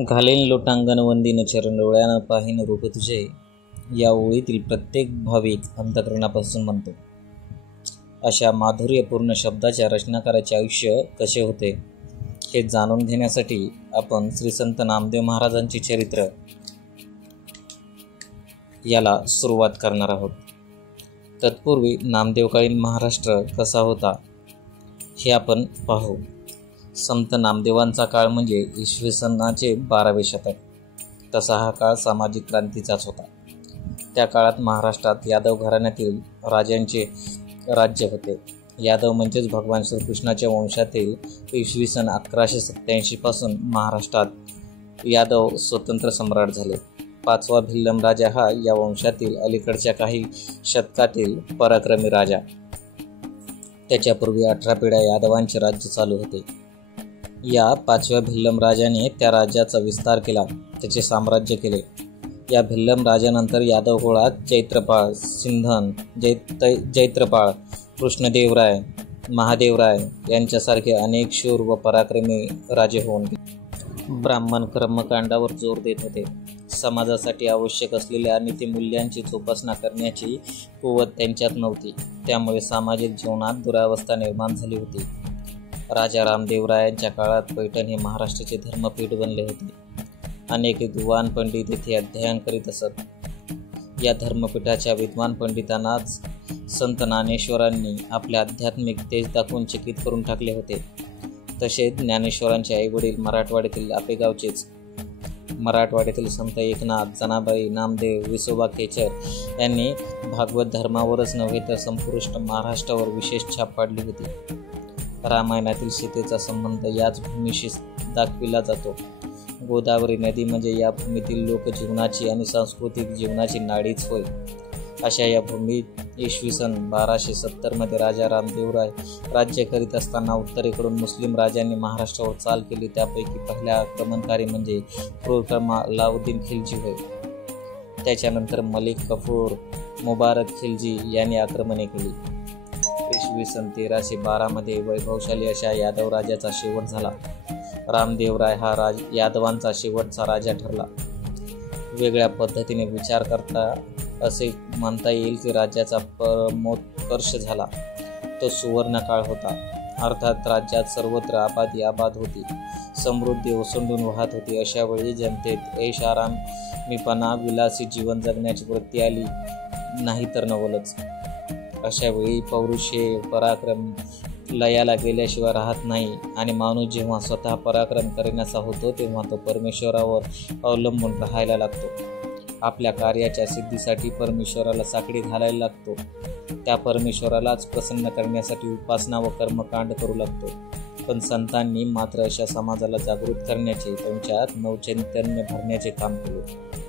घालेन लोटांगण वंदीन चरण डोळ्यानं पाहीन रूप तुझे, या ओळीतील प्रत्येक भाविक अंतःकरणापासून म्हणतो. अशा माधुर्यपूर्ण शब्दाच्या रचनाकाराचे आयुष्य कसे होते हे जाणून घेण्यासाठी आपण श्री संत नामदेव महाराजांचे चरित्र याला सुरुवात करणार आहोत. तत्पूर्वी नामदेवकालीन महाराष्ट्र कसा होता हे आपण पाहू. संत नामदेवांचा काळ म्हणजे इसवी सनाचे 12वे शतक. तसा हा काळ सामाजिक क्रांतीचाच होता. त्या काळात महाराष्ट्रात यादव घराण्यातील राजांचे राज्य होते. यादव म्हणजेच भगवान श्रीकृष्णाच्या वंशातील इसवी सन 1187 पासून महाराष्ट्रात यादव स्वतंत्र सम्राट झाले. 5वा भिल्लम राजा हा या वंशातील अलीकडच्या काही शतकातील पराक्रमी राजा. त्याच्यापूर्वी 18 पिढ्या यादवांचे राज्य चालू होते. या 5व्या भिल्लम राजाने त्या राज्याचा विस्तार केला, त्याचे साम्राज्य केले. या भिल्लम राजानंतर यादव कुळात जैत्रपाळ, सिंधन, जैत्रपाळ, कृष्णदेवराय, महादेवराय यांच्यासारखे अनेक शूर व पराक्रमी राजे होऊन गेले. ब्राह्मण कर्मकांडावर जोर देत होते. समाजासाठी आवश्यक असलेल्या नीतिमूल्यांची जोपासना करण्याची कुवत त्यांच्यात नव्हती. त्यामुळे सामाजिक जीवनात दुरावस्था निर्माण झाली होती. राजा रामदेवरायांच्या काळात पैठण हे महाराष्ट्राचे धर्मपीठ बनले होते. अनेक विद्वान पंडित येथे अध्ययन करीत असत. या धर्मपीठाच्या विद्वान पंडितांनाच संत ज्ञानेश्वरांनी आपल्या आध्यात्मिक तेज दाखवून चकित करून टाकले होते. तसेच ज्ञानेश्वरांचे आईवडील मराठवाड्यातील आपेगावचेच. मराठवाड्यातील संत एकनाथ, जनाबाई, नामदेव, विसोबा खेचर यांनी भागवत धर्मावरच नव्हे तर संपूर्ण महाराष्ट्रावर विशेष छाप पाडली होती. रामायणातील सीतेचा संबंध याच भूमीशी दाखविला जातो. गोदावरी नदी म्हणजे या भूमीतील लोकजीवनाची आणि सांस्कृतिक जीवनाची नाडीच होय. अशा या भूमीत इसवी सन 1270 राजा रामदेवराय राज्य करीत असताना उत्तरेकडून मुस्लिम राजांनी महाराष्ट्रावर चाल केली. त्यापैकी पहिला आक्रमणकारी म्हणजे क्रूरकर्मा अलाउद्दीन खिलजी होय. त्याच्यानंतर मलिक कफूर, मुबारक खिलजी यांनी आक्रमणे केली. इसवी सन 1312 वैभवशाली अशा यादव राजाचा शेवट झाला. रामदेवराय हा यादवांचा शेवटचा राजा ठरला. वेगळ्या पद्धतीने विचार करता असे म्हणता येईल की राज्याचा परमोत्कर्ष झाला. तो सुवर्ण काळ होता. अर्थात राज्यात सर्वत्र आबाद होती. समृद्धी ओसंडून वाहत होती. अशा वेळी जनतेत ऐश आरामीपणा, विलासी जीवन जगण्याची वृत्ती आली नाही तर नवलच. अशा वेळी पौरुषे, पराक्रम लयाला गेल्याशिवाय राहत नाही आणि माणूस जेव्हा स्वतः पराक्रम करण्याचा होतो तेव्हा तो परमेश्वरावर अवलंबून राहायला लागतो. आपल्या कार्याच्या सिद्धीसाठी परमेश्वराला साखळी घालायला लागतो. त्या परमेश्वरालाच प्रसन्न करण्यासाठी उपासना व कर्मकांड करू लागतो. पण संतांनी मात्र अशा समाजाला जागृत करण्याचे, त्यांच्यात नवचैतन्य भरण्याचे काम केले.